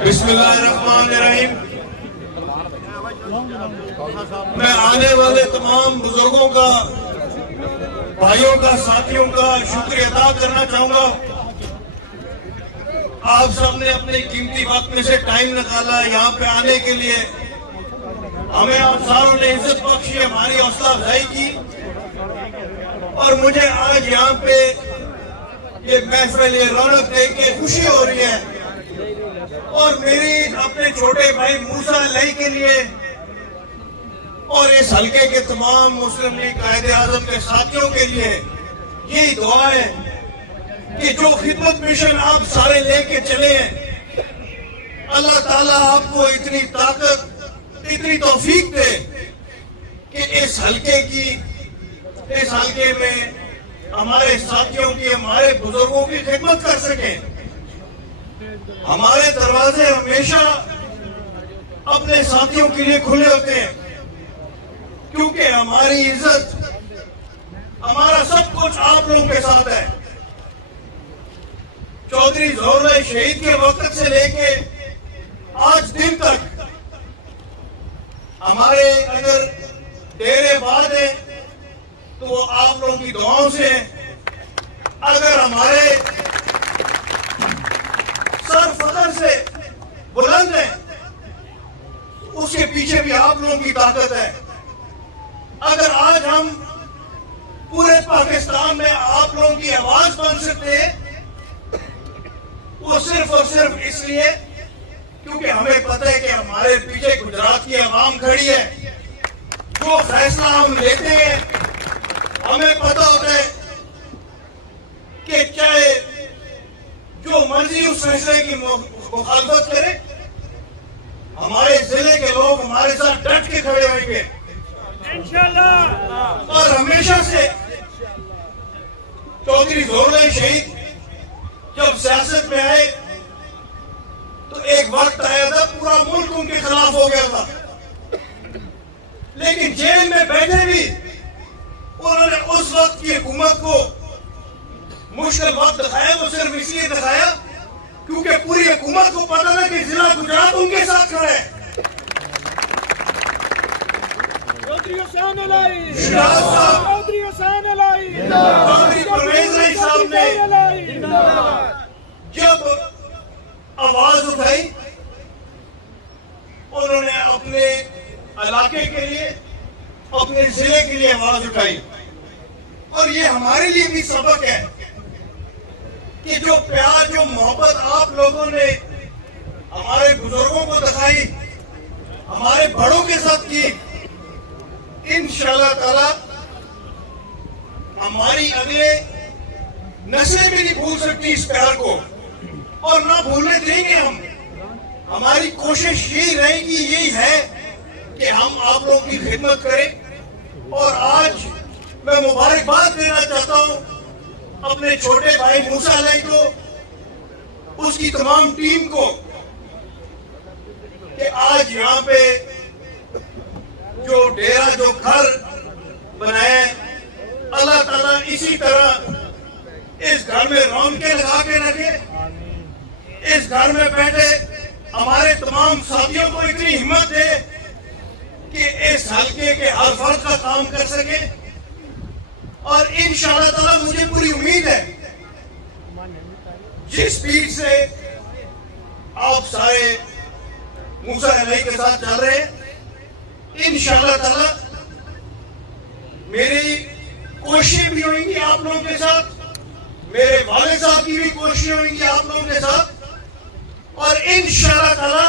बिस्मिल्लाहिर्रहमानिर्रहीम। मैं आने वाले तमाम बुजुर्गों का, भाइयों का, साथियों का शुक्रिया अदा करना चाहूंगा। आप सबने अपने कीमती वक्त में से टाइम निकाला यहाँ पे आने के लिए। हमें आप सारों ने इज्जत बख्शी, हमारी हौसला अफजाई की, और मुझे आज यहाँ पे ये महफिल, ये रौनक देख के खुशी हो रही है। और मेरी अपने छोटे भाई मूसा अलई के लिए और इस हल्के के तमाम मुस्लिम लीग कायदे आजम के साथियों के लिए यही दुआ है कि जो खिदमत मिशन आप सारे लेके चले हैं, अल्लाह ताला आपको इतनी ताकत, इतनी तौफीक दे कि इस हल्के में हमारे साथियों की, हमारे बुजुर्गों की खिदमत कर सके। हमारे दरवाजे हमेशा अपने साथियों के लिए खुले होते हैं, क्योंकि हमारी इज्जत, हमारा सब कुछ आप लोगों के साथ है। चौधरी ज़ोहर शहीद के वक्त से लेके आज दिन तक हमारे अगर डेरे बाद है तो वो आप लोगों की दुआओं से, अगर हमारे सर फखर से बुलंद है उसके पीछे भी आप लोगों की ताकत है। अगर आज हम पूरे पाकिस्तान में आप लोगों की आवाज बन सकते हैं, वो सिर्फ और सिर्फ इसलिए क्योंकि हमें पता है कि हमारे पीछे गुजरात की आवाम खड़ी है। जो फैसला हम लेते हैं, हमें पता होता है कि चाहे जो मर्जी उस फैसले की मुखालफत करे, हमारे जिले के लोग हमारे साथ डट के खड़े होंगे इंशाअल्लाह। और हमेशा से चौधरी ज़ोहर शहीद जब सियासत में आए तो एक वक्त आया था पूरा मुल्क उनके खिलाफ हो गया था, लेकिन जेल में बैठे भी उन्होंने उस वक्त की हुकूमत को मुश्किल वक्त दिखाया। वो सिर्फ इसलिए दिखाया क्योंकि पूरी हुकूमत को पता था कि जिला गुजरात उनके साथ खड़ा है। चौधरी परवेज रई साहब ने जब आवाज उठाई, उन्होंने अपने इलाके के लिए, अपने जिले के लिए आवाज उठाई। और ये हमारे लिए भी सबक है कि जो प्यार, जो मोहब्बत आप लोगों ने हमारे बुजुर्गों को दिखाई, हमारे बड़ों के साथ की, इंशाअल्लाह ताला हमारी अगले नस्लें भी नहीं भूल सकती इस प्यार को, और ना भूलने देंगे हम। हमारी कोशिश यही रहेगी, यही है कि हम आप लोगों की खिदमत करें। और आज मैं मुबारकबाद देना चाहता हूं अपने छोटे भाई मूसा अलई को, उसकी तमाम टीम को, कि आज यहाँ पे जो डेरा, जो घर बनाए, अल्लाह ताला इसी तरह इस घर में रौनकें लगा के रखे। इस घर में बैठे हमारे तमाम साथियों को इतनी हिम्मत दे कि इस हल्के के हर फर्द का काम कर सके। और इंशाअल्लाह ताला मुझे पूरी उम्मीद है, जिस स्पीड से आप सारे मूसा अलई के साथ चल रहे हैं, इंशाअल्लाह ताला मेरी कोशिशें भी होंगी आप लोगों के साथ, मेरे वाले साहब की भी कोशिशें होंगी आप लोगों के साथ। और इंशाअल्लाह ताला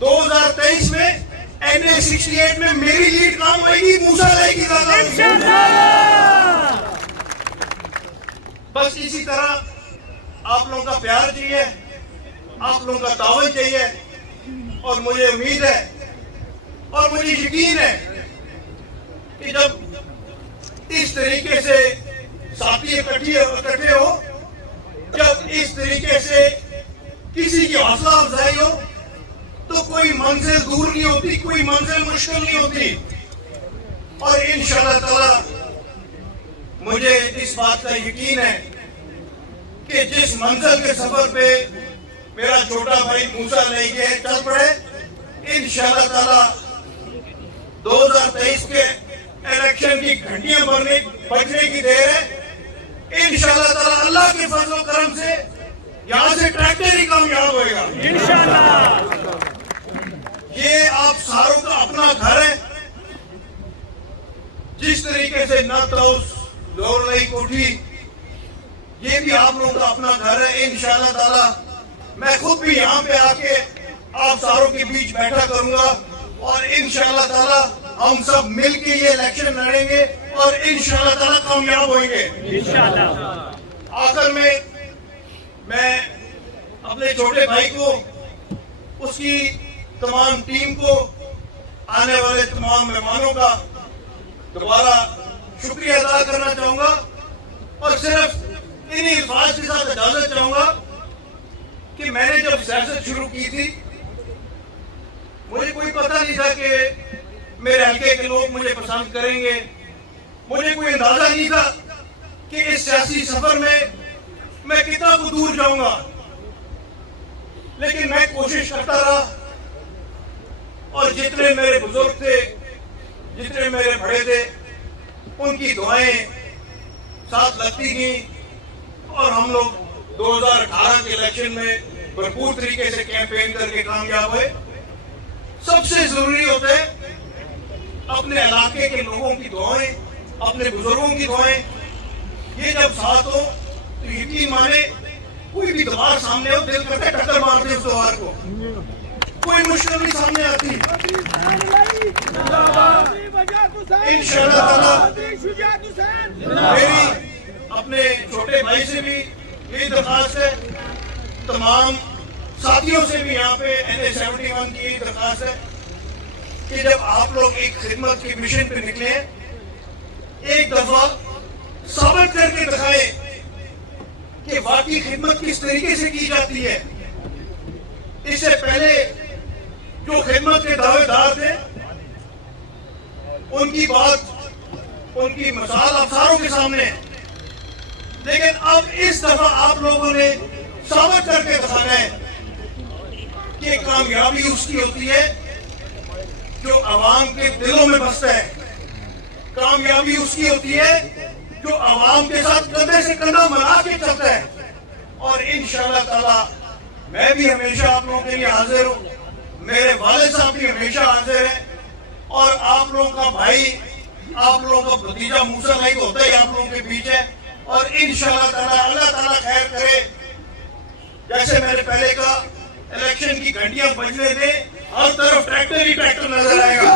2023 में NA 68 में मेरी लीड काम होगी, मूसा अलई की बस इसी तरह आप लोगों का प्यार चाहिए, आप लोगों का तावन चाहिए। और मुझे उम्मीद है और मुझे यकीन है कि जब इस तरीके से साथी इकट्ठे हो, जब इस तरीके से किसी की हौसला अफजाई हो, तो कोई मंजिल दूर नहीं होती, कोई मंजिल मुश्किल नहीं होती। और इंशाअल्लाह ताला مجھے اس بات کا یقین ہے کہ جس منزل کے سفر پہ میرا چھوٹا بھائی موسیٰ لے کے چل پڑے، انشاءاللہ تعالی 2023 کے الیکشن کی گھنٹیاں بجنے کی دیر ہے۔ انشاءاللہ تعالی اللہ کے فضل و کرم سے یہاں سے ٹریکٹر ہی کامیاب ہوئے گا انشاءاللہ۔ یہ آپ ساروں کا اپنا گھر ہے۔ جس طریقے سے نعت ہاؤس، لور لئی کوٹھی، یہ بھی آپ لوگوں کا اپنا گھر ہے۔ انشاءاللہ تعالی میں خود بھی یہاں پہ آ کے آپ ساروں کے بیچ بیٹھا کروں گا، اور انشاءاللہ تعالی ہم سب مل کے یہ الیکشن لڑیں گے اور انشاءاللہ تعالی کامیاب ہوئیں گے انشاءاللہ۔ آخر میں اپنے چھوٹے بھائی کو، اس کی تمام ٹیم کو، آنے والے تمام مہمانوں کا دوبارہ شکریہ ادا کرنا چاہوں گا، اور صرف انہی الفاظ کے ساتھ اجازت چاہوں گا کہ میں نے جب سیاست شروع کی تھی، مجھے کوئی پتہ نہیں تھا کہ میرے حلقے کے لوگ مجھے پسند کریں گے۔ مجھے کوئی اندازہ نہیں تھا کہ اس سیاسی سفر میں کتنا کو دور جاؤں گا، لیکن میں کوشش کرتا رہا، اور جتنے میرے بزرگ تھے، جتنے میرے بڑے تھے، ان کی دعائیں ساتھ لگتی گئیں، اور ہم لوگ 2018 کے الیکشن میں بھرپور طریقے سے کیمپین کر کے کامیاب ہوئے۔ سب سے ضروری ہوتا ہے اپنے علاقے کے لوگوں کی دعائیں، اپنے بزرگوں کی دعائیں، یہ جب ساتھ ہو تو یقین مانے کوئی بھی دیوار سامنے ہو، دل کرتے ٹکر مارتے اس دیوار کو، کوئی مشکل نہیں سامنے آتی۔ انشاءاللہ تعالی میری اپنے چھوٹے بھائی سے بھی یہی درخواست ہے، تمام ساتھیوں سے بھی یہاں پہ NA71 کی یہی درخواست ہے کہ جب آپ لوگ ایک خدمت کے مشن پہ نکلے، ایک دفعہ ثابت کر کے دکھائے کہ واقعی خدمت کس طریقے سے کی جاتی ہے۔ اس سے پہلے جو خدمت کے دعوے دار تھے، ان کی بات، ان کی مثال آپ ساروں کے سامنے ہے، لیکن اب اس دفعہ آپ لوگوں نے ثابت کر کے دکھانا ہے کہ کامیابی اس کی ہوتی ہے جو عوام کے دلوں میں بستا ہے، کامیابی اس کی ہوتی ہے جو عوام کے ساتھ کندھے سے کندھا ملا کے چلتا ہے۔ اور انشاءاللہ تعالی میں بھی ہمیشہ آپ لوگوں کے لیے حاضر ہوں، میرے والد صاحب بھی ہمیشہ حاضر ہیں، اور آپ لوگوں کا بھائی، آپ لوگوں کا بھتیجا موسیٰ بھائی ہوتا ہی آپ لوگوں کے بیچ ہے، اور انشاءاللہ تعالی اللہ تعالی خیر کرے۔ جیسے میں نے پہلے کہا، الیکشن کی گھنٹیاں بجنے دیں، ہر طرف ٹریکٹر ہی ٹریکٹر نظر آئے گا۔